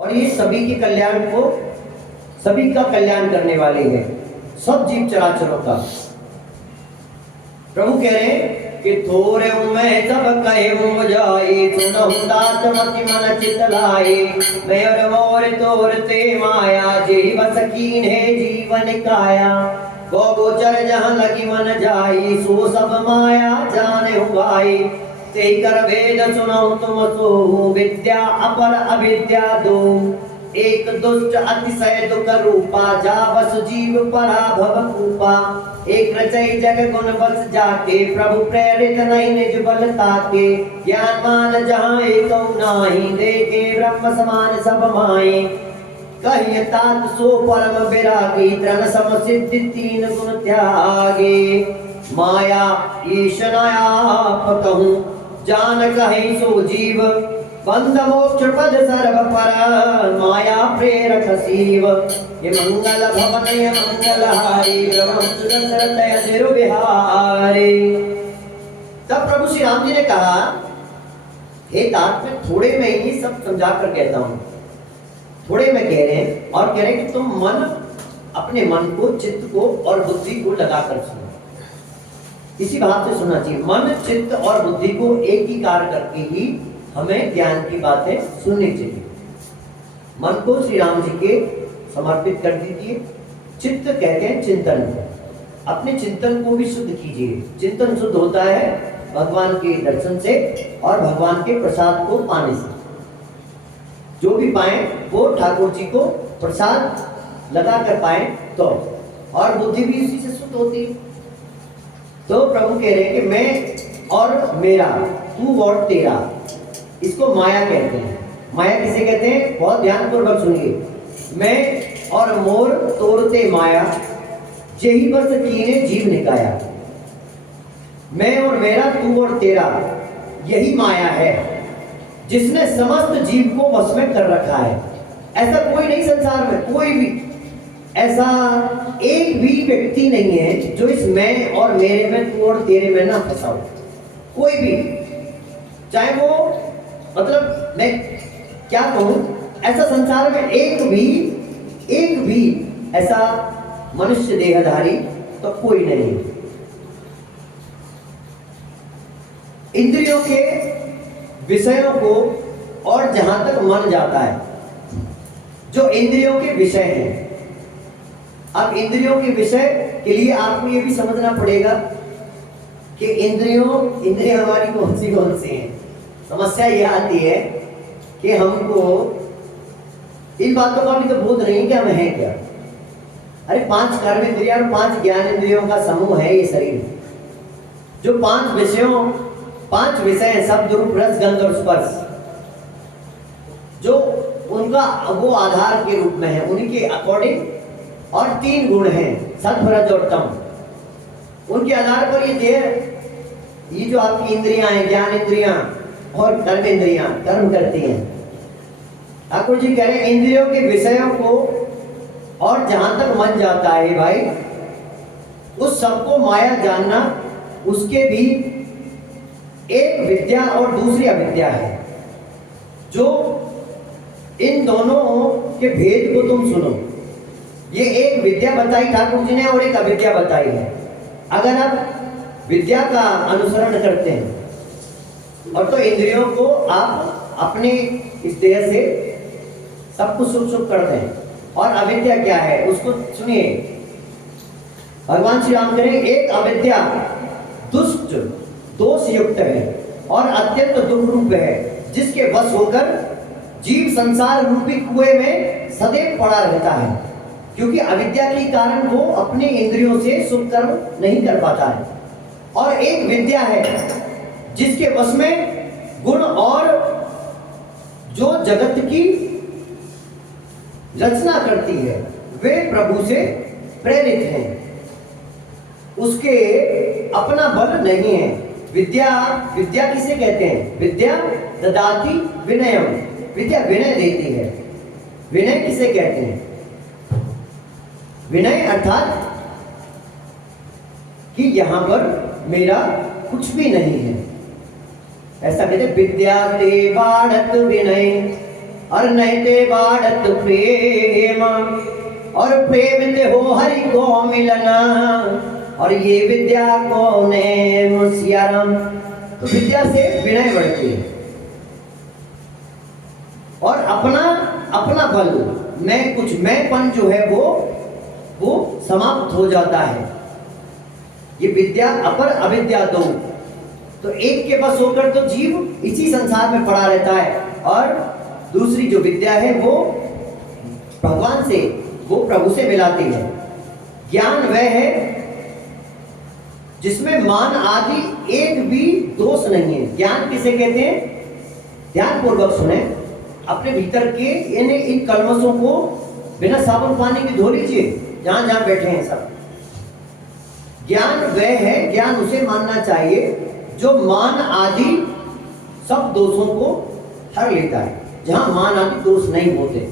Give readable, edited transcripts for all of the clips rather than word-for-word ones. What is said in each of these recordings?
और ये सभी के कल्याण को, सभी का कल्याण करने वाले हैं, सब जीव चराचरों का। प्रभु कह रहे हैं कि थोरे मैं सब कहे जाए, सुनहु दात मति मन चित लाए, मैं और मोर तोरते माया, जेहि बस कीन है जीवन काया। गो गोचर जहाँ लगी मन जाई, सो सब माया जाने हुआई, ते कर वेद सुनो तुम सो, विद्या अपर अविद्या दो। एक दुष्ट अतिशय दुख रूपा, जा बस जीव पराभव कूपा। एक रचई जग गुण बस जाके, प्रभु प्रेरित नहीं निज बल ताके। ज्ञान मान जहाँ एक नाही, देखे ब्रह्म समान सब माई। कहिए तात सो परम विरागी, तृण सम सिद्धि तीन गुण त्यागे। माया ईश नायाप कहूँ, जान कहीं सो जीव, बंध मोक्ष पद सर्व पर, माया प्रेरक शिव। ये मंगल भवन ये मंगल हारी, ब्रह्म बिहारी। तब प्रभु श्री राम जी ने कहा, हे तात मैं थोड़े में ही सब समझा कर कहता हूँ, थोड़े में कह रहे हैं, और कह रहे हैं कि तुम मन, अपने मन को, चित्त को और बुद्धि को लगाकर सुनो। इसी बात से सुनना चाहिए, मन चित्त और बुद्धि को एक ही कार्य करके ही हमें ज्ञान की बातें सुननी चाहिए। मन को श्री राम जी के समर्पित कर दीजिए। चित्त कहते हैं चिंतन, अपने चिंतन को भी शुद्ध कीजिए। चिंतन शुद्ध होता है भगवान के दर्शन से और भगवान के प्रसाद को पाने से। जो भी पाए वो ठाकुर जी को प्रसाद लगा कर पाए तो, और बुद्धि भी इसी से शुद्ध होती है। तो प्रभु कह रहे हैं कि मैं और मेरा, तू और तेरा, इसको माया कहते हैं। माया किसे कहते हैं? बहुत ध्यान पूर्वक सुनिए। मैं और मोर तोरते माया, जेहि बस कीने जीव निकाया। मैं और मेरा, तू और तेरा, यही माया है जिसने समस्त जीव को वश में कर रखा है। ऐसा कोई नहीं संसार में, कोई भी ऐसा एक भी व्यक्ति नहीं है जो इस मैं और मेरे में, तू और तेरे में ना फंसा हो। कोई भी, चाहे वो, मतलब मैं क्या कहूं, ऐसा संसार में एक भी ऐसा मनुष्य देहधारी तो कोई नहीं है। इंद्रियों के विषयों को, और जहां तक मन जाता है, जो इंद्रियों के विषय हैं। अब इंद्रियों के विषय के लिए आपको ये भी समझना पड़ेगा कि इंद्रियां हमारी कौन सी हैं। समस्या यह आती है कि हमको इन बातों का भी तो बोध नहीं कि हम हैं क्या। अरे 5 कर्म इंद्रियां और 5 ज्ञान इंद्रियों का समूह है ये शरीर, जो 5 विषय हैं, शब्द रूप रस गंध और स्पर्श, जो उनका वो आधार के रूप में है, उन्हीं के अकॉर्डिंग। और 3 गुण हैं, सत्व रज और तम। उनके आधार पर ये देह, ये जो आपकी इंद्रियां हैं, ज्ञान इंद्रियां और कर्म इंद्रियां कर्म करती हैं। ठाकुर जी कह रहे हैं इंद्रियों के विषयों को, और जहां तक मन जाता है भाई, उस सबको माया जानना, उसके भी एक विद्या और दूसरी अविद्या है। जो इन दोनों के भेद को तुम सुनो। ये एक विद्या बताई ठाकुर जी ने और एक अविद्या बताई है। अगर आप विद्या का अनुसरण करते हैं और तो इंद्रियों को आप अपने इस देह से सब कुछ सुख कर दें। और अविद्या क्या है उसको सुनिए। भगवान श्री राम कह रहे हैं एक अविद्या दुष्ट, दोष युक्त है और अत्यंत दुख रूप है, जिसके वश होकर जीव संसार रूपी कुएं में सदैव पड़ा रहता है। क्योंकि अविद्या के कारण वो अपने इंद्रियों से सुख कर्म नहीं कर पाता है। और एक विद्या है जिसके वश में गुण और जो जगत की रचना करती है वे प्रभु से प्रेरित हैं, उसके अपना बल नहीं है। विद्या किसे कहते हैं? विद्या ददाति विनयम, विद्या विनय देती है। विनय किसे कहते हैं? विनय अर्थात कि यहां पर मेरा कुछ भी नहीं है, ऐसा कहते। विद्या ते बाढ़त विनय, और नहते बाढ़त प्रेम, और प्रेम ते हो हरि को मिलना, और ये विद्या को ने मुसियाराम। तो विद्या से विनय बढ़ती है और अपना अपना बल, मैंपन जो है वो समाप्त हो जाता है। ये विद्या अपर अविद्या दो, तो एक के बस होकर तो जीव इसी संसार में पड़ा रहता है, और दूसरी जो विद्या है वो भगवान से, वो प्रभु से मिलाती है। ज्ञान वह है जिसमें मान आदि एक भी दोष नहीं है। ज्ञान किसे कहते हैं? ध्यान पूर्वक सुने, अपने भीतर के इन कलमशों को बिना साबुन पानी के धो लीजिए, जहां जहां बैठे हैं सब। ज्ञान वह है, ज्ञान उसे मानना चाहिए जो मान आदि सब दोषों को हर लेता है, जहां मान आदि दोष नहीं होते,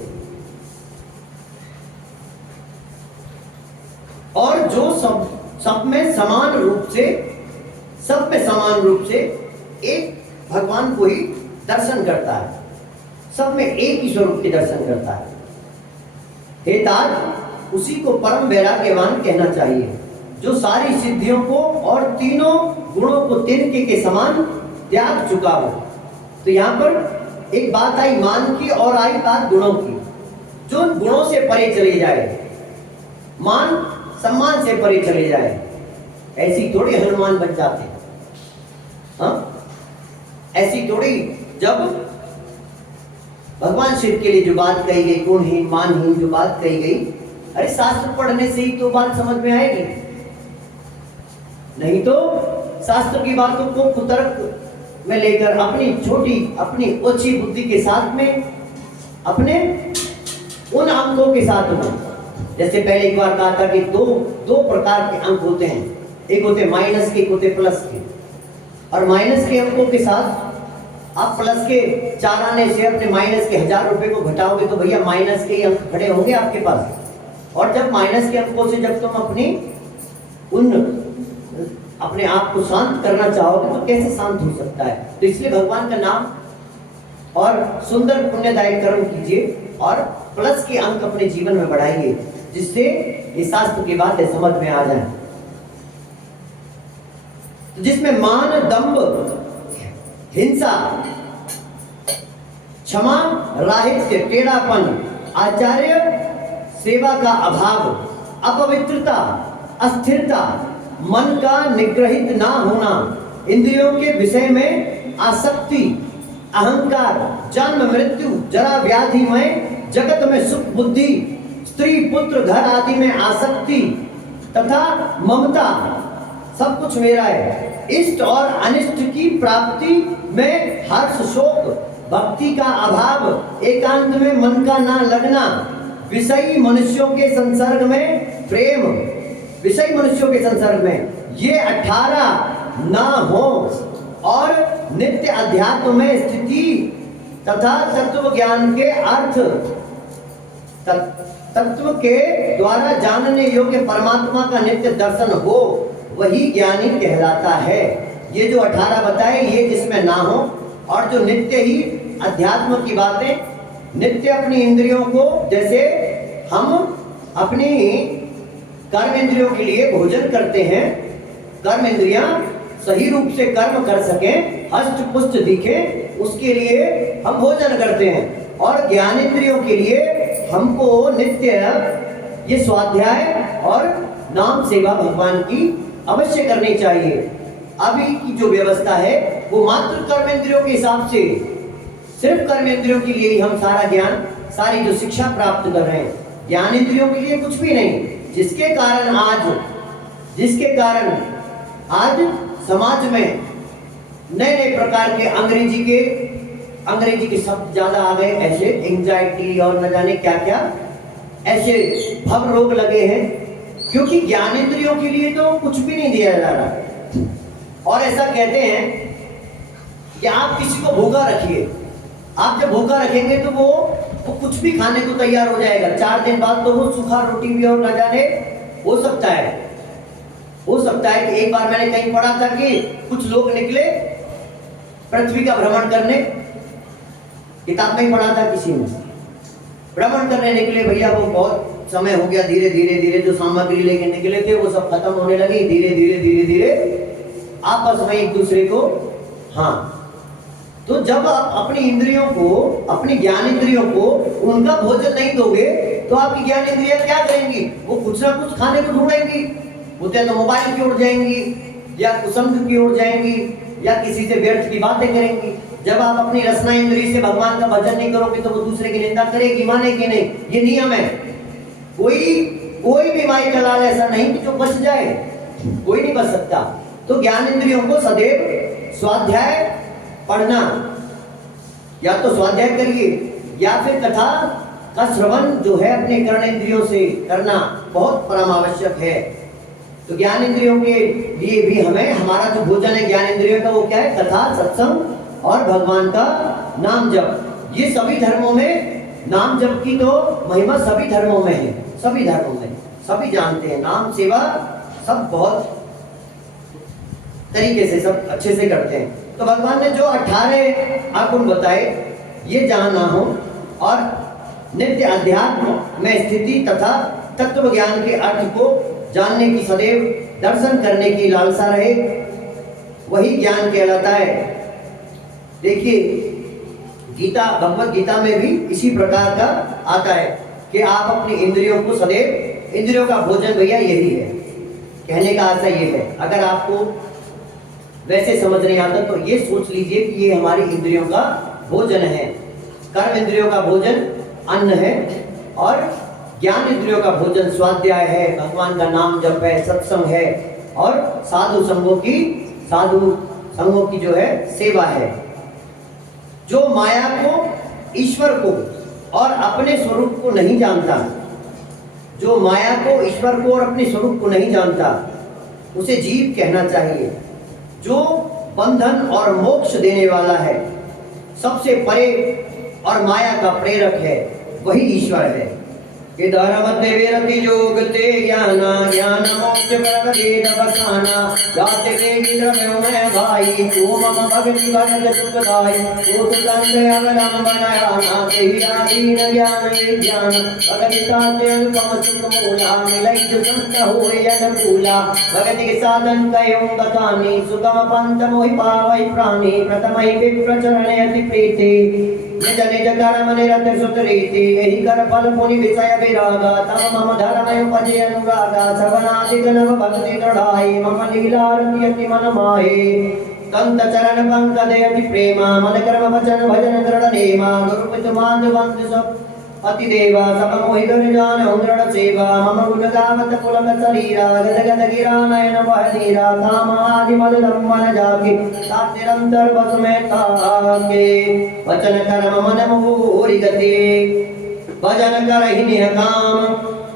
और जो सब में समान रूप से एक भगवान को ही दर्शन करता है, सब में एक ही स्वरूप के दर्शन करता है। हे तात, उसी को परम वैराग्यवान कहना चाहिए, जो सारी सिद्धियों को और तीनों गुणों को तिनके के समान त्याग चुका हो। तो यहाँ पर एक बात आई मान की और आई बात गुणों की। जो गुणों से परे चले जाए, मान सम्मान से परे चले जाए, ऐसी थोड़ी हनुमान बन जाते हैं। हाँ, ऐसी थोड़ी। जब भगवान शिव के लिए जो बात कही गई, गुणहीन मानहीन जो बात कही गई, अरे शास्त्र पढ़ने से ही तो बात समझ में आएगी, नहीं तो शास्त्र की बातों को कुतर्क में लेकर अपनी ओछी बुद्धि के साथ में, अपने उन अंकों के साथ में, जैसे पहले एक बार कहा था कि दो प्रकार के अंक होते हैं, एक होते माइनस के, एक होते प्लस के। और माइनस के अंकों के साथ आप प्लस के 4 आने से अपने माइनस के 1000 रुपए को घटाओगे तो भैया माइनस के अंक खड़े होंगे आपके पास। और जब माइनस के अंकों से जब तुम अपने आप को शांत करना चाहोगे तो कैसे शांत हो सकता है? तो इसलिए भगवान का नाम और सुंदर पुण्यदायक कर्म कीजिए और प्लस के अंक अपने जीवन में बढ़ाइए, जिससे ये शास्त्र की बातें समझ में आ जाए। तो जिसमें मान, दंभ, हिंसा, क्षमा, राहित्य, टेढ़ापन, आचार्य सेवा का अभाव, अपवित्रता, अस्थिरता, मन का निग्रहित ना होना, इंद्रियों के विषय में आसक्ति, अहंकार, जन्म मृत्यु, जरा व्याधि में जगत में सुख बुद्धि, स्त्री पुत्र घर आदि में आसक्ति तथा ममता, सब कुछ मेरा है, इष्ट और अनिष्ट की प्राप्ति में हर्ष शोक, भक्ति का अभाव, एकांत में मन का ना लगना, विषयी मनुष्यों के संसर्ग में प्रेम, विषयी मनुष्यों के संसर्ग में ये 18 ना हो, और नित्य अध्यात्म में स्थिति तथा तत्व ज्ञान के अर्थ, तत्व के द्वारा जानने योग्य परमात्मा का नित्य दर्शन हो, वही ज्ञानी कहलाता है। ये जो 18 बताए ये जिसमें ना हो, और जो नित्य ही अध्यात्म की बातें, नित्य अपनी इंद्रियों को, जैसे हम अपनी कर्म इंद्रियों के लिए भोजन करते हैं, कर्म इंद्रियां सही रूप से कर्म कर सकें, हष्ट पुष्ट दिखे, उसके लिए हम भोजन करते हैं। और ज्ञान इंद्रियों के लिए हमको नित्य ये स्वाध्याय और नाम सेवा भगवान की अवश्य करनी चाहिए। अभी की जो व्यवस्था है वो मात्र कर्मेंद्रियों के हिसाब से, सिर्फ कर्मेंद्रियों के लिए ही हम सारा ज्ञान, सारी जो शिक्षा प्राप्त कर रहे हैं, ज्ञान इंद्रियों के लिए कुछ भी नहीं। जिसके कारण आज समाज में नए नए प्रकार के अंग्रेजी के शब्द ज्यादा आ गए, ऐसे एंजाइटी और न जाने क्या क्या ऐसे भव रोग लगे हैं, क्योंकि ज्ञानेंद्रियों के लिए तो कुछ भी नहीं दिया जा रहा। और ऐसा कहते हैं कि आप किसी को भूखा रखिए, आप जब भूखा रखेंगे तो वो कुछ भी खाने को तैयार हो जाएगा, 4 दिन बाद तो वो सूखा रोटी भी और न जाने हो सकता है कि एक बार मैंने कहीं पढ़ा था कि कुछ लोग निकले पृथ्वी का भ्रमण करने, किताब में ही पढ़ा था किसी ने। भ्रमण करने निकले भैया, वो बहुत समय हो गया, धीरे धीरे धीरे जो सामग्री लेके निकले थे वो सब खत्म होने लगी, धीरे धीरे धीरे धीरे आपस में एक दूसरे को, हाँ। तो जब आप अपनी इंद्रियों को, अपनी ज्ञान इंद्रियों को उनका भोजन नहीं दोगे तो आपकी ज्ञान इंद्रियां क्या करेंगी? वो कुछ ना कुछ खाने को ढूंढेंगी, होते तो मोबाइल की ओर जाएंगी या कुसंग की ओर जाएंगी या किसी से व्यर्थ की बातें करेंगी। जब आप अपनी रसना इंद्री से भगवान का भजन नहीं करोगे तो वो दूसरे की निंदा करेगी, मानेगी नहीं। ये नियम है। कोई भी माई कलाल ऐसा नहीं कि जो बच जाए, कोई नहीं बच सकता। तो ज्ञान इंद्रियों को सदैव स्वाध्याय पढ़ना, या तो स्वाध्याय करिए या फिर कथा का श्रवण जो है अपने कर्ण इंद्रियों से करना बहुत परम आवश्यक है। तो ज्ञान इंद्रियों के लिए भी हमें, हमारा जो भोजन है ज्ञान इंद्रियों का, वो क्या है? कथा, सत्संग और भगवान का नाम जप। ये सभी धर्मों में नाम जप की तो महिमा सभी धर्मों में है, सभी धर्मों में सभी जानते हैं। नाम सेवा सब बहुत तरीके से, सब अच्छे से करते हैं। तो भगवान ने जो 18 आगुण बताए, ये जानना हो और नित्य अध्यात्म में स्थिति तथा तत्व ज्ञान के अर्थ को जानने की सदैव दर्शन करने की लालसा रहे, वही ज्ञान कहलाता है। देखिए गीता, भगवत गीता में भी इसी प्रकार का आता है कि आप अपनी इंद्रियों को सदैव, इंद्रियों का भोजन भैया यही है। कहने का आशा ये है, अगर आपको वैसे समझ नहीं आता तो ये सोच लीजिए कि ये हमारी इंद्रियों का भोजन है। कर्म इंद्रियों का भोजन अन्न है और ज्ञान इंद्रियों का भोजन स्वाध्याय है, भगवान का नाम जप है, सत्संग है और साधु संगों की जो है सेवा है। जो माया को, ईश्वर को और अपने स्वरूप को नहीं जानता, जो माया को, ईश्वर को और अपने स्वरूप को नहीं जानता, उसे जीव कहना चाहिए। जो बंधन और मोक्ष देने वाला है, सबसे परे और माया का प्रेरक है, वही ईश्वर है। कि धर्मते विरति योग ते ज्ञाना, ज्ञान मोक्ष प्रगति तपसाना, जाते वेगी द्रव्यों में भाई, तू मम भक्ति भगत सुखदाई, तू तंत्र अवलंबनयाना, तेहि आदीन ज्ञान विज्ञान, भगति साध्य अनुपम सुख मूला, मिलई जो संत होए अनुकूला, भगति के साधन कयों बतानी, सुगम पंथ मोहि पावै प्राणी, प्रथमई विप्र चरण अति प्रीति, निज निज कर्म निरत सुत रीति, यही कर फल पुनि विषय विरागा, तम मम धर्म उपजे अनुरागा, श्रवणादिक नव भक्ति दृढ़ाई, मम लीला रति अति मन माहे, कंत चरण पंकज अति प्रेमा, मन कर्म वचन भजन दृढ़ नेमा, गुरु पितु मातु बंधु सब अति देवा, सब मोहि धुर जान दृढ़ सेवा, मम गुण गावत पुलक शरीरा, गद गद गिरा नयन वह नीरा, काम आदि मद लंबन जाके, सात निरंतर बस में ताके, वचन कर्म मन मोहि गति, भजन करहि निह काम,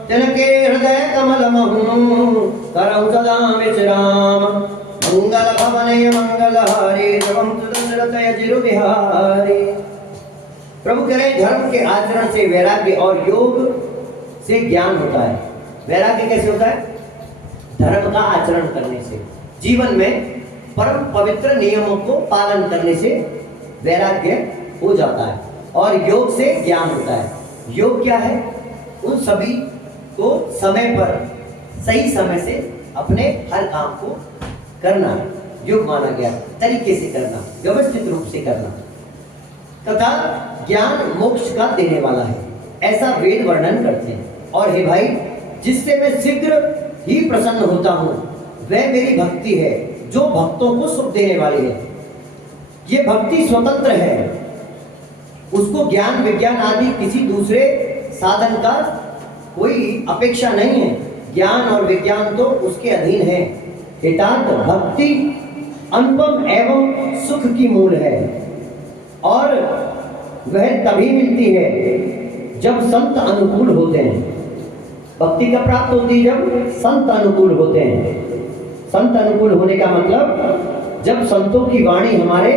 तिनके हृदय कमल महु, करहु सदा विश्राम, मंगल भवन मंगल हारे, जपम सुदशरथ अजिरु बिहारी। प्रभु कह रहे धर्म के आचरण से वैराग्य और योग से ज्ञान होता है। वैराग्य कैसे होता है? धर्म का आचरण करने से, जीवन में परम पवित्र नियमों को पालन करने से वैराग्य हो जाता है। और योग से ज्ञान होता है। योग क्या है? उन सभी को समय पर, सही समय से अपने हर काम को करना योग माना गया, तरीके से करना, व्यवस्थित रूप से करना, तथा ज्ञान मोक्ष का देने वाला है, ऐसा वेद वर्णन करते हैं। और हे भाई, जिससे मैं शीघ्र ही प्रसन्न होता हूँ वह मेरी भक्ति है, जो भक्तों को सुख देने वाली है। ये भक्ति स्वतंत्र है, उसको ज्ञान विज्ञान आदि किसी दूसरे साधन का कोई अपेक्षा नहीं है। ज्ञान और विज्ञान तो उसके अधीन है। हितार्थ भक्ति अनुपम एवं सुख की मूल है और वह तभी मिलती है जब संत अनुकूल होते हैं। भक्ति कब प्राप्त होती है? जब संत अनुकूल होते हैं। संत अनुकूल होने का मतलब जब संतों की वाणी हमारे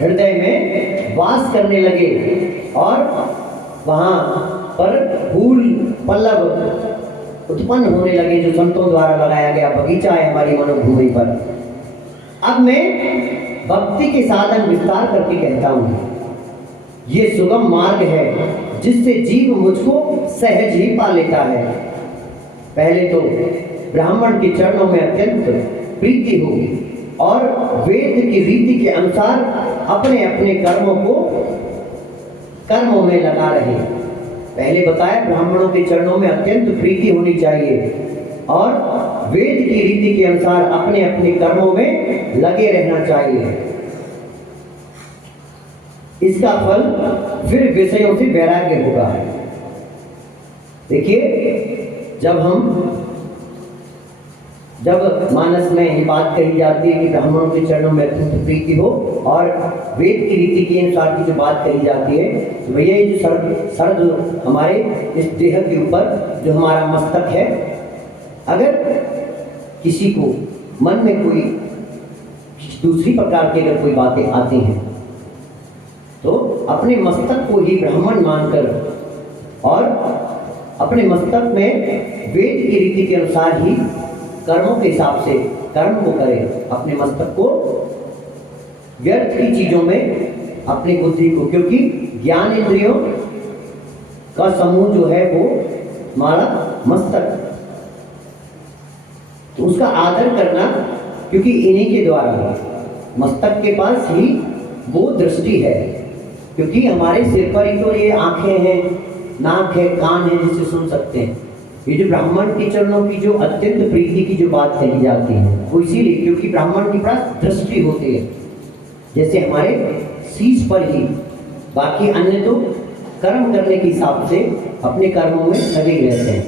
हृदय में वास करने लगे और वहाँ पर फूल पल्लव उत्पन्न होने लगे, जो संतों द्वारा लगाया गया बगीचा है हमारी मनोभूमि पर। अब मैं भक्ति के साधन विस्तार करके कहता हूँ। ये सुगम मार्ग है जिससे जीव मुझको सहज ही पा लेता है। पहले तो ब्राह्मण के चरणों में अत्यंत प्रीति होगी और वेद की रीति के अनुसार अपने अपने कर्मों में लगा रहे। पहले बताया ब्राह्मणों के चरणों में अत्यंत प्रीति होनी चाहिए और वेद की रीति के अनुसार अपने अपने कर्मों में लगे रहना चाहिए। इसका फल फिर विषयों से वैराग्य होगा। देखिए, जब मानस में ये बात कही जाती है कि ब्राह्मणों के चरणों में अत्यंत प्रीति हो और वेद की रीति के अनुसार की जो बात कही जाती है, तो भैया ये जो सर हमारे इस देह के ऊपर जो हमारा मस्तक है, अगर किसी को मन में कोई दूसरी प्रकार की अगर कोई बातें आती हैं तो अपने मस्तक को ही ब्राह्मण मानकर और अपने मस्तक में वेद की रीति के अनुसार ही कर्मों के हिसाब से कर्म को करें। अपने मस्तक को व्यर्थ की चीजों में अपनी बुद्धि को, क्योंकि ज्ञान इंद्रियों का समूह जो है वो हमारा मस्तक, तो उसका आदर करना, क्योंकि इन्हीं के द्वारा मस्तक के पास ही वो दृष्टि है, क्योंकि हमारे सिर पर ही तो ये आंखें हैं, नाक है, कान है जिससे सुन सकते हैं। ये जो ब्राह्मण के चरणों की जो अत्यंत प्रीति की जो बात कही जाती है वो इसीलिए क्योंकि ब्राह्मण के पास दृष्टि होती है, जैसे हमारे शीश पर ही, बाकी अन्य तो कर्म करने के हिसाब से अपने कर्मों में लगे रहते हैं।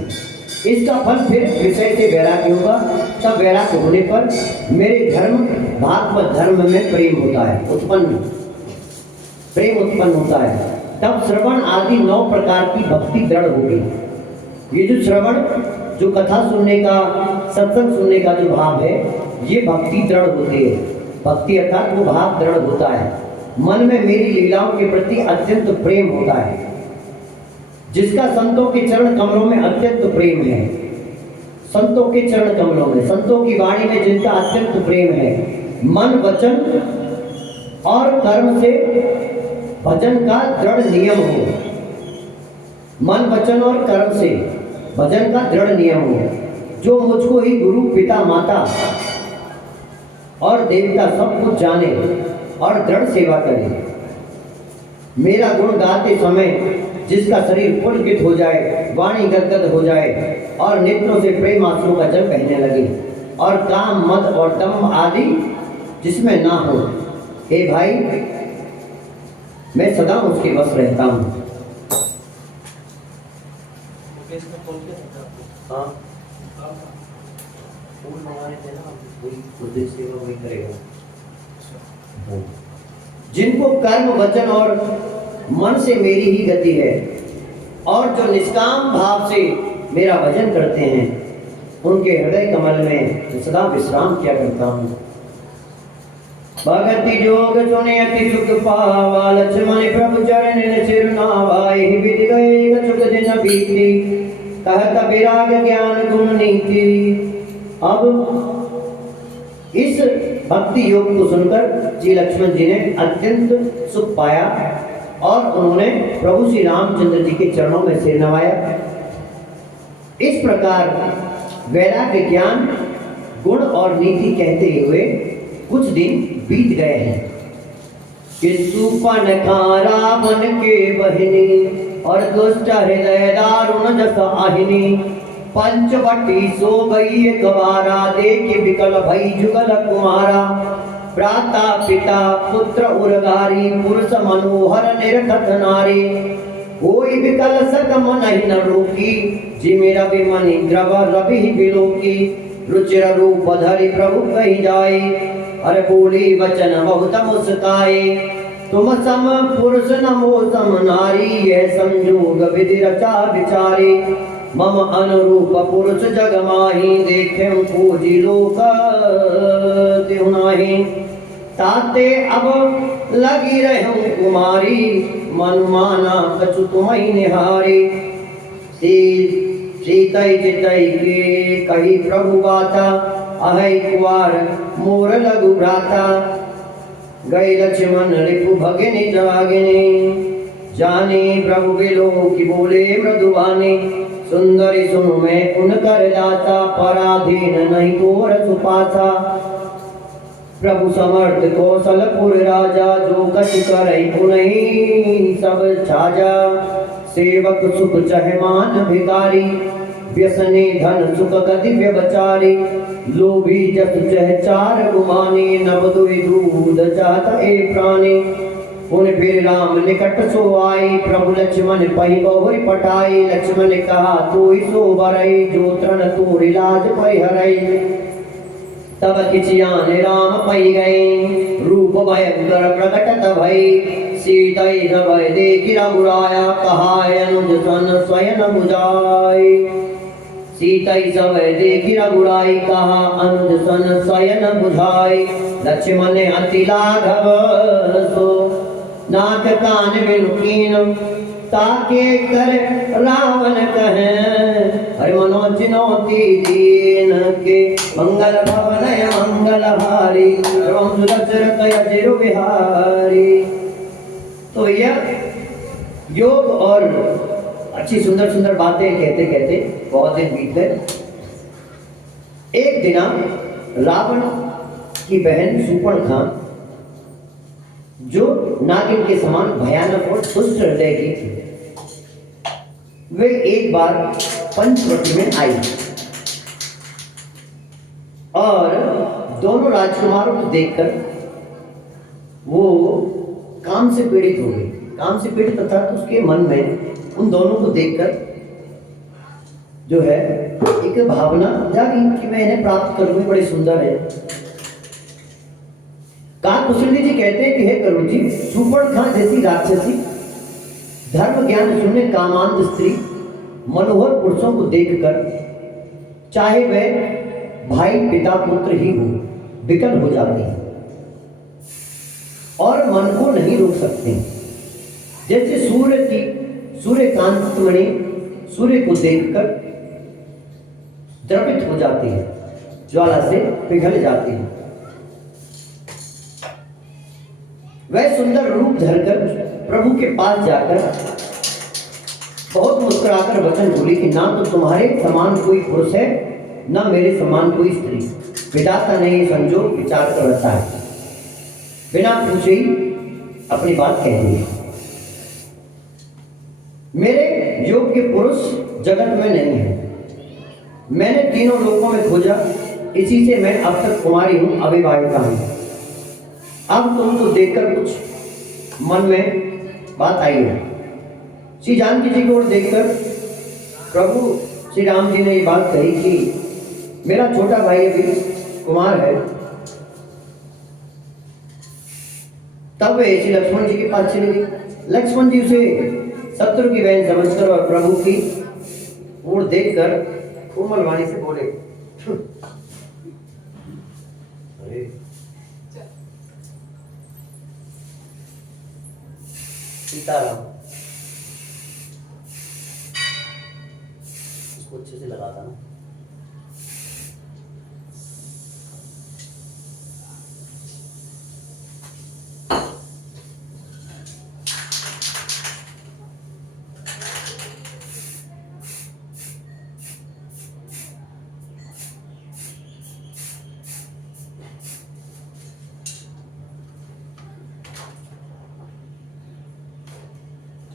इसका फल फिर विषय से वैराग्य होगा। तब वैराग्य होने पर मेरे धर्म भागवत धर्म में प्रेम होता है, प्रेम उत्पन्न होता है। तब श्रवण आदि 9 प्रकार की भक्ति दृढ़ होगी। ये जो श्रवण, जो कथा सुनने का, सत्संग सुनने का जो भाव है, ये भक्ति दृढ़ होती है। भक्ति अर्थात वो भाव दृढ़ होता है, मन में मेरी लीलाओं के प्रति अत्यंत प्रेम होता है। जिसका संतों के चरण कमलों में अत्यंत प्रेम है, संतों के चरण कमलों में, संतों की वाणी में जिनका अत्यंत प्रेम है, मन वचन और कर्म से भजन का दृढ़ नियम हो, मन वचन और कर्म से भजन का दृढ़ नियम हो, जो मुझको ही गुरु पिता माता और देवता सब कुछ जाने और दृढ़ सेवा करे। मेरा गुण गाते समय जिसका शरीर पुलकित हो जाए, वाणी गदगद हो जाए और नेत्रों से प्रेम आंसुओं का जल बहने लगे और काम मद और दम्भ आदि जिसमें ना हो, हे भाई मैं सदा उसके बस रहता हूँ। हाँ, वही करेगा। जिनको कर्म वचन और मन से मेरी ही गति है और जो निष्काम भाव से मेरा भजन करते हैं, उनके हृदय कमल में सदा विश्राम किया करता हूँ। भगति जोग सुने अति सुख पावा, लक्ष्मण प्रभु चरण सिर नावाए, विधि गए कछुक दिन बीती, कहत विराग ज्ञान गुण नीति। अब इस भक्ति योग को सुनकर जी लक्ष्मण जी ने अत्यंत सुख पाया और उन्होंने प्रभु श्री रामचंद्र जी के चरणों में सिर नवाया। इस प्रकार वैराग्य ज्ञान गुण और नीति कहते हुए कुछ दिन बीत गए हैं कि सुपनखा रावण के बहिनी और दुष्ट हृदय दारुण जस आहिनी, पंचवटी सो गई एक बारा, देख विकल भई जुगल कुमारा। भ्राता पिता पुत्र उर्गारी, पुरुष मनोहर निरखत नारी, कोई विकल सक मन न रोकी, जिमेरा विमनि द्रव रवि बिलोकी। रुचिर रूप धरि प्रभु कही जाए, अरे बोली वचन बहुत मुस्काए, तुम सम पुरुष नमो सम नारी, यह संजोग विधि रचा विचारे। मम अनुरूप पुरुष जग माही, देखे पूजी लोक तिहु नाहि। ताते अब लगी रहूं कुमारी, मन माना कछु तुम्हि निहारी। सीतै चितै के कही प्रभु बाता, अहै कुवार मोर लघु भ्राता। गए लक्ष्मण रिपु भगिनी जागिनी, जाने प्रभु बिलो की बोले मृदुवाने, सुंदरी सुन मैं उनकर दाता, पराधीन नहीं तोर सुपासा। प्रभु समर्थ कौशलपुर राजा, जो कछ करई पुनहि सब छाजा। सेवक सुख चहमान भिकारी, व्यसने धन सुख गति व्यभिचारी। लोभी जस चह चार गुमाने, नभ दुई दूध चाहत ए प्राणी। उन फिर राम निकट सो आई, प्रभु लक्ष्मण पहि बहुरी पटाई। लक्ष्मण ने कहा तोहि सो बरई, जो तृण तोर इलाज परिहरई। तब किचियान राम पई गए, रूप भयंकर प्रकटत भई। सीतई न भय देखि रघुराया, कहाय अनुज सन स्वयं बुझाई। सीतई सब देखि रघुराई, कहा अनुज सन स्वयं बुझाई। लक्ष्मण ने अति लाघव सो, नाक कान बिनु कीन। ताके कर रावण कहे, हरि मनोचिनौती दीन के। मंगल भवनय मंगलहारी, राम सुरक्षरत अजिर बिहारी। तो यह योग और अच्छी सुंदर सुंदर बातें कहते कहते बहुत दिन बीत गए। एक दिन रावण की बहन सुपर्णखा, जो नागिन के समान भयानक और दुष्ट हृदय की थी, वे एक बार पंचवटी में आई और दोनों राजकुमारों को देखकर वो काम से पीड़ित हो गई। काम से पीड़ित अर्थात उसके मन में उन दोनों को देखकर जो है एक भावना जागी कि मैं इन्हें प्राप्त करूंगी, बड़े सुंदर है। काकभूषणी जी कहते हैं कि हे करुण जी, सुपर्णखा जैसी राक्षसी, धर्म ज्ञान शून्य कामांध स्त्री, मनोहर पुरुषों को देखकर चाहे वह भाई पिता पुत्र ही हो, विकल हो जाती है और मन को नहीं रोक सकते। जैसे सूर्यकांत मणि सूर्य को देखकर द्रवित हो जाती है, ज्वाला से पिघल जाती है। वह सुंदर रूप धरकर प्रभु के पास जाकर बहुत मुस्कुराकर वचन बोली कि ना तो तुम्हारे समान कोई पुरुष है, ना मेरे समान कोई स्त्री। विधाता ने ये संजोग विचार कर रखा है। बिना पूछे ही अपनी बात कह दी। मेरे योग्य पुरुष जगत में नहीं है। मैंने तीनों लोकों में खोजा, इसी से मैं अब तक कुमारी हूं, अविवाहिता हूं। अब तुमको देखकर कुछ मन में बात आई है। श्री जानकी जी को देखकर प्रभु श्री राम जी ने ये बात कही कि मेरा छोटा भाई अभी कुमार है। तब वे श्री लक्ष्मण जी के पास चली गई। लक्ष्मण जी उसे शत्रु की बहन समझकर और प्रभु की ओर देखकर कोमल वाणी से बोले, अरे सीताराम, इसको अच्छे से लगाता ना।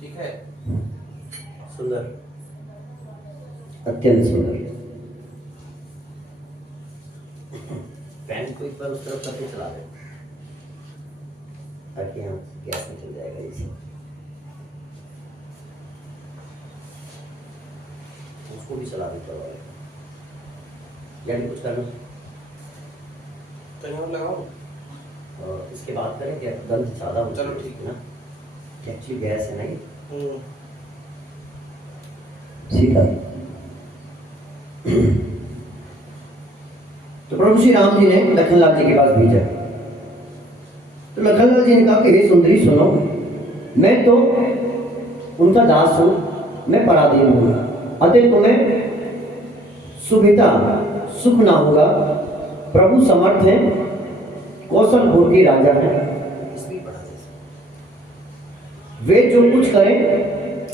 ठीक है, सुंदर, अत्यंत सुंदर। फैन को एक बार उस तरफ करके चला दे ताकि यहाँ गैस में चल जाएगा। इसे उसको भी चला देता है, यानी कुछ करना कहीं और लगाओ और इसके बाद करें क्या, गंध ज़्यादा हो। चलो ठीक है ना, अच्छी गैस है नहीं सीता। तो प्रभु श्री राम जी ने लखनलाल जी के पास भेजा। तो लखनलाल जी ने कहा कि हे सुंदरी सुनो, मैं तो उनका दास हूं, मैं पराधीन हूं, अतः तुम्हें सुविधा सुख ना होगा। प्रभु समर्थ है, कौशलपुर के राजा है। वे जो कुछ करें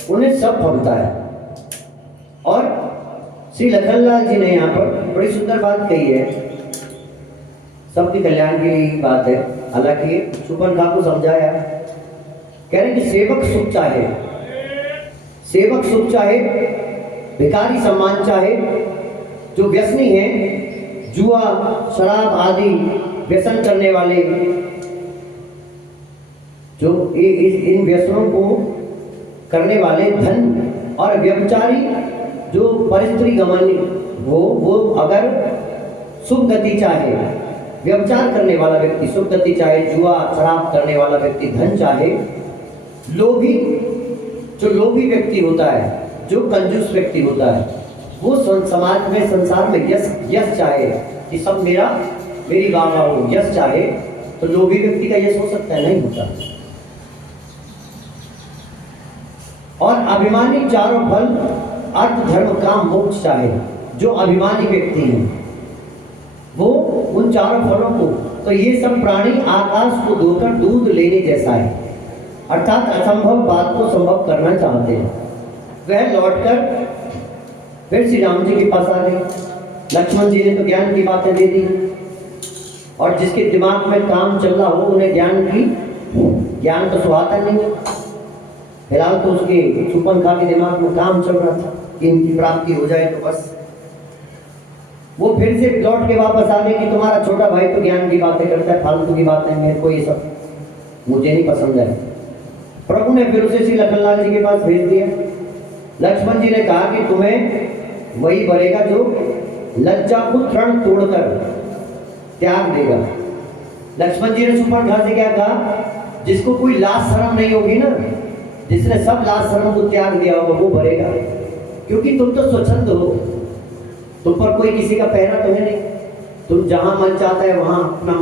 उन्हें सब फलता है। और श्री लखनलाल जी ने यहाँ पर बड़ी सुंदर बात कही है, सबके कल्याण के लिए बात है। हालांकि सुपरखा को समझाया, कह रहे कि सेवक सुख चाहे, सेवक सुख चाहे, भिखारी सम्मान चाहे, जो व्यसनी हैं, जुआ शराब आदि व्यसन करने वाले, जो इन व्यसनों को करने वाले, धन और व्यभिचारी जो परिस्त्री गमन वो अगर शुभ गति चाहे, व्यभिचार करने वाला व्यक्ति शुभ गति चाहे, जुआ शराब करने वाला व्यक्ति धन चाहे, लोभी जो लोभी व्यक्ति होता है, जो कंजूस व्यक्ति होता है, वो समाज में संसार में यश चाहे कि सब मेरी वाह हो, यश चाहे, तो लोभी व्यक्ति का यश हो सकता है? नहीं होता। और अभिमानी चारों फल अर्थ धर्म काम मोक्ष चाहे, जो अभिमानी व्यक्ति है वो उन चारों फलों को, तो ये सब प्राणी आकाश को धोकर दूध लेने जैसा है, अर्थात असंभव बात को संभव करना चाहते हैं। वह लौटकर फिर श्री राम जी के पास आ गए। लक्ष्मण जी ने तो ज्ञान की बातें दे दी, और जिसके दिमाग में काम चल रहा हो उन्हें ज्ञान तो सुहाता नहीं है। फिलहाल तो उसके सुपरखा के दिमाग में काम चल रहा था कि इनकी प्राप्ति हो जाए तो बस। वो फिर से लौट के वापस आ गए कि तुम्हारा छोटा भाई तो ज्ञान की बातें करता है, फालतू की बातें, मेरे को ये सब मुझे नहीं पसंद है। प्रभु ने फिर उसे श्री लखनलाल जी के पास भेज दिया। लक्ष्मण जी ने कहा कि तुम्हें वही भरेगा जो लज्जा को तृण तोड़कर त्याग देगा। लक्ष्मण जी ने सुपरखा से क्या कहा? जिसको कोई लाज शर्म नहीं होगी ना, जिसने सब लाज शर्म को त्याग दिया होगा वो भरेगा, क्योंकि तुम तो स्वच्छंद हो, तुम पर कोई किसी का पहरा तो है नहीं। तुम जहां मन चाहता है वहां अपना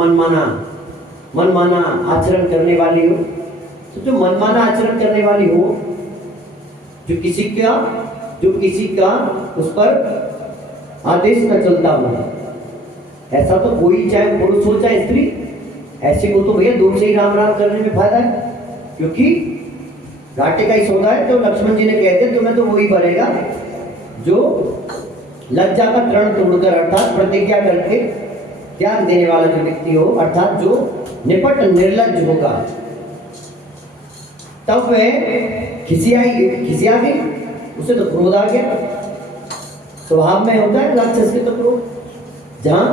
मनमाना आचरण करने वाली हो। तो जो मनमाना आचरण करने वाली हो, जो किसी का उस पर आदेश न चलता हो, ऐसा तो कोई, चाहे पुरुष हो चाहे स्त्री, ऐसे को तो भैया दूर से ही राम राम करने में फायदा है, क्योंकि घाटे का ही सौदा है। तो लक्ष्मण जी ने कहते तुम्हें तो वही भरेगा जो लज्जा का तृण तोड़कर, अर्थात प्रतिज्ञा करके त्याग देने वाला जो व्यक्ति हो, अर्थात जो निपट निर्लज्ज होगा। तब वह खिसिया गई, उसे तो क्रोध आ गया। स्वभाव में होता है राक्षस के तो क्रोध, जहां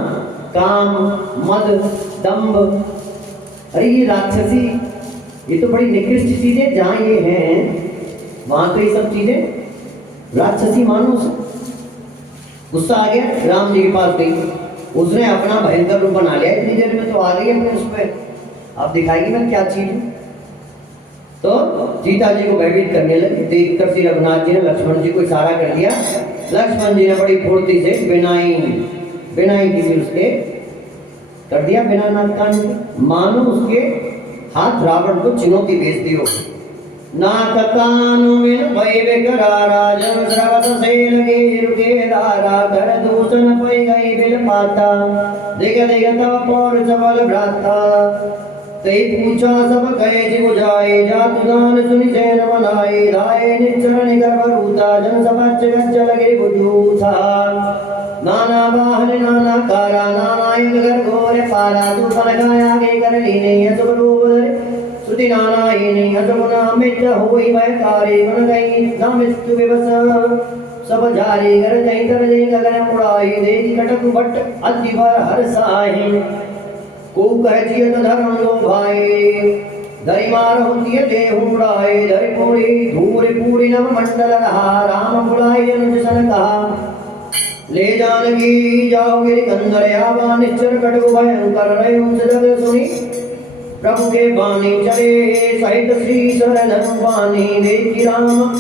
काम मद दंभ, अरे ये राक्षसी, ये तो बड़ी निकृष्ट चीजें जहां ये हैं वहां तो ये सब चीजें राक्षसी मानो। गुस्सा आ गया, राम जी के पास गई, उसने अपना भयंकर रूप बना लिया। इतनी देर में तो आ गई अपने उसमें, अब दिखाएगी मैं क्या चीज हूं। तो सीता जी को भयभीत करने लगी। देखकर श्री रघुनाथ जी ने लक्ष्मण जी को इशारा कर दिया। लक्ष्मण जी ने बड़ी फुर्ती से बिनाई किसी उसके कर दिया, बिना नाक कान के, मानो उसके हाथ रावण को चुनौती भेज दी हो। नाक कानु में भय बेकरारा, जब श्रवत से लगे रुके दारा, कर दूषण पै गई बिल पाता, देख तब पौर सबल भ्राता। ते पूछा सब कहे जिव जाए, जातु दान सुनि सैन बनाए, लाए निश्चर निगर्भ रूता, जन समक्ष गज्ज लगे बुझूथा। नाना वाहन नाना कारा, नाना युग घोर पारा, तू फल गाया गे कर लीने असुर रूप सुति नाना ही नहीं असुना मित होई भय कारे, मन गई न मृत्यु विवश सब जारी, कर जय कर जय गगन उड़ाई, देख कटक भट्ट अति भर हर साहि। को कह जियत धर्म लो भाई, धरि मार होती देहु उड़ाए, धरि पूरी धूर पूरी नव मंडल रहा, राम बुलाए अनुज सन कहा। ले जानकी जाओ गिरि कंदर आवा, निश्चर कटु भयंकर रहे जग सुनी, प्रभु के बानी चले सहित श्री शरण वानी, देखी राम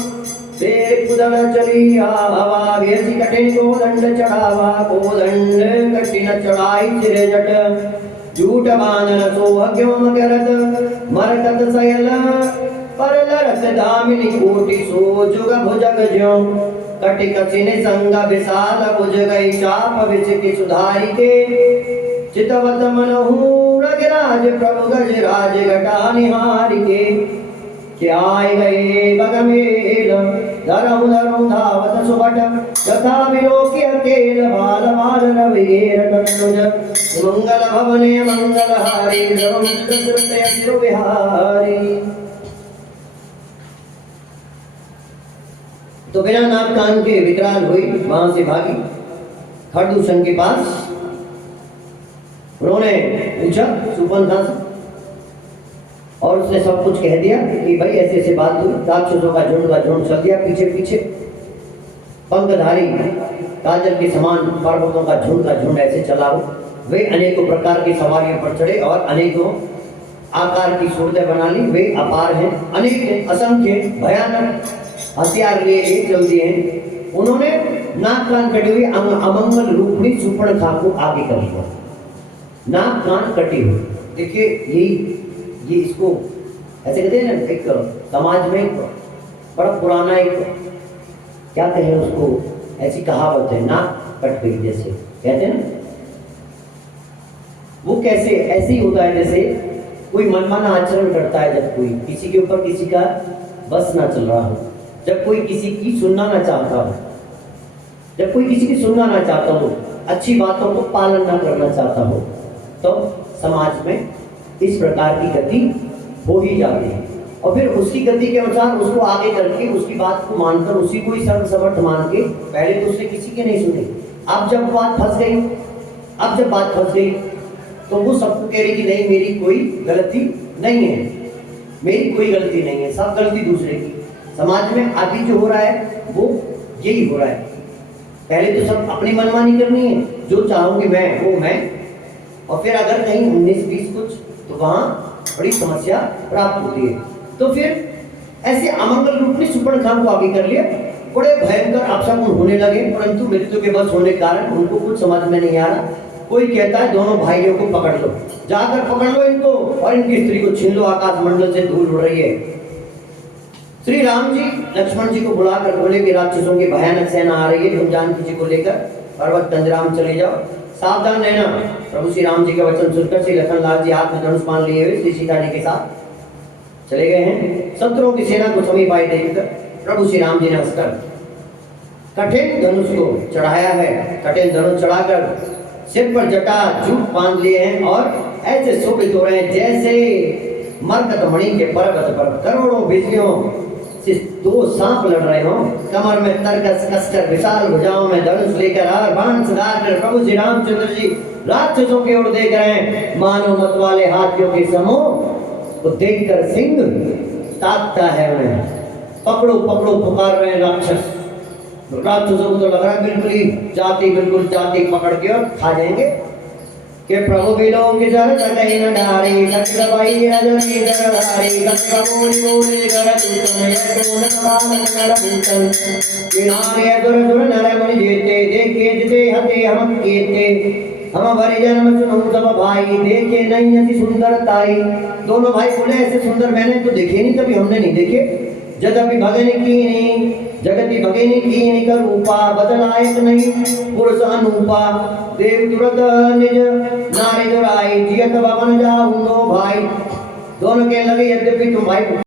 तेरे कुदल चली आवा, व्यसी कठिन को दंड चढ़ावा, को दंड कठिन चढ़ाई सिर जट, झूठ बानर सोहग्यों मगरत, मरकत सयल पर लरत दामिनी कोटि, सो जुग भुजग ज्यों कटिक सिन संग विशाल, भुज गई चाप विचिति सुधारी के, चितवत मनहु रगराज प्रभु गजराज घटा निहारी के। कि आए गए गगमेल धरम धरम धावत सुबट यथा विलोक्य केल बाल बाल रवियेर तनुज मंगल भवने मंगलहारी द्रवम दशरथ यशो विहारी। तो बिना नाक कान के विकराल हुई वहां से भागी खरदूषण के पास। उन्होंने पूछा सुपंखा से और उसने सब कुछ कह दिया कि भाई ऐसे ऐसे बात हुई। राक्षसों का झुंड चल दिया पीछे पीछे, पंखधारी काजल के समान पर्वतों का झुंड ऐसे चला हो। वे अनेकों प्रकार की सवारियों पर चढ़े और अनेकों आकार की सूरतें बना ली। वे अपार हैं, अनेक असंख्य भयानक हथियार लिए चल दिए हैं। उन्होंने नाक कान कटे हुए अमंगल रूप में सुपर्णखा को आगे कर लिया। नाक कान कटे हुए, देखिए ये इसको ऐसे कहते हैं ना, एक समाज में एक बड़ा पुराना एक क्या कहें उसको, ऐसी कहावत है, नाक कट गई जैसे कहते हैं ना। वो कैसे ऐसे ही होता है जैसे कोई मनमाना आचरण करता है जब कोई किसी के ऊपर किसी का बस ना चल रहा हो, जब कोई किसी की सुनना ना चाहता हो, जब कोई किसी की सुनना ना चाहता हो, अच्छी बातों को पालन ना करना चाहता हो, तो समाज में इस प्रकार की गति हो ही जाती है। और फिर उसकी गति के अनुसार उसको आगे करके उसकी बात को मानकर उसी को ही सर्वसमर्थ मान के, पहले तो उसने किसी की नहीं सुनी, अब जब बात फंस गई तो वो सबको कह रही कि नहीं मेरी कोई गलती नहीं है, मेरी कोई गलती नहीं है, सब गलती दूसरे की। समाज में अभी जो हो रहा है वो यही हो रहा है। पहले तो सब अपनी मनमानी करनी है, जो चाहूंगी मैं वो मैं, और फिर अगर कहीं 19-20 कुछ तो वहां बड़ी समस्या प्राप्त होती है। तो फिर ऐसे अमंगल रूप ने सुपर्णखा को आगे कर लिया। बड़े भयंकर अपशकुन होने लगे, परंतु मृत्यु के बस होने के कारण उनको कुछ समझ में नहीं आ रहा। कोई कहता है दोनों भाइयों को पकड़ लो, जाकर पकड़ लो इनको और इनकी स्त्री को छीन लो, आकाश मंडल से धूल उड़ रही है। श्री राम जी लक्ष्मण जी को बुलाकर बोले कि राक्षसों की भयानक सेना आ रही है, तुम जानकी जी को लेकर पर्वत गंजराम चले जाओ, सावधान रहना। प्रभु श्री राम जी का वचन सुनकर श्री लखनलाल जी हाथ में धनुष बाण लिए हुए श्री सीता जी के साथ चले गए हैं। शत्रुओं की सेना को समीप आए देखकर प्रभु श्री राम जी ने हंसकर कठिन धनुष को चढ़ाया है। कठिन धनुष चढ़ाकर सिर पर जटा जूट बांध लिए हैं और ऐसे शोभित हो रहे हैं जैसे मरकत मणि के पर्वत पर करोड़ों बिजलियों से दो सांप लड़ रहे हो। कमर में तरकस कसकर विशाल भुजाओं में धनुष लेकर और बाण सदार कर प्रभु श्री रामचंद्र जी राक्षसों की ओर देख रहे हैं। मानव मत वाले हाथियों के समूह को देखकर सिंह ताकता है उन्हें, पकड़ो पकड़ो पुकार रहे हैं राक्षस। राक्षसों को तो लग रहा है बिल्कुल जाति पकड़ के और खा जाएंगे। के प्रभु बिलों के जर तकई न डारी दबाई रजनी दरधारी कमोली मोली कर दूतन ये तो न पालन कर भूतन किनारे दुर दुर नर मुनि जेते देखे जिते हते हम केते हम भरे जन्म सुनो सब भाई देखे नहीं ऐसी सुंदरताई। दोनों भाई बोले ऐसे सुंदर मैंने तो देखे नहीं, कभी हमने नहीं देखे। जगति भगन कीनी जगति भगनी कीनी का रूपा बदलायक नहीं पुरुष अनूपा देव तुरत निज नारी दुराई जियत भवन जाऊं दो भाई। दोनों के लगे यद्यपि तुम भाई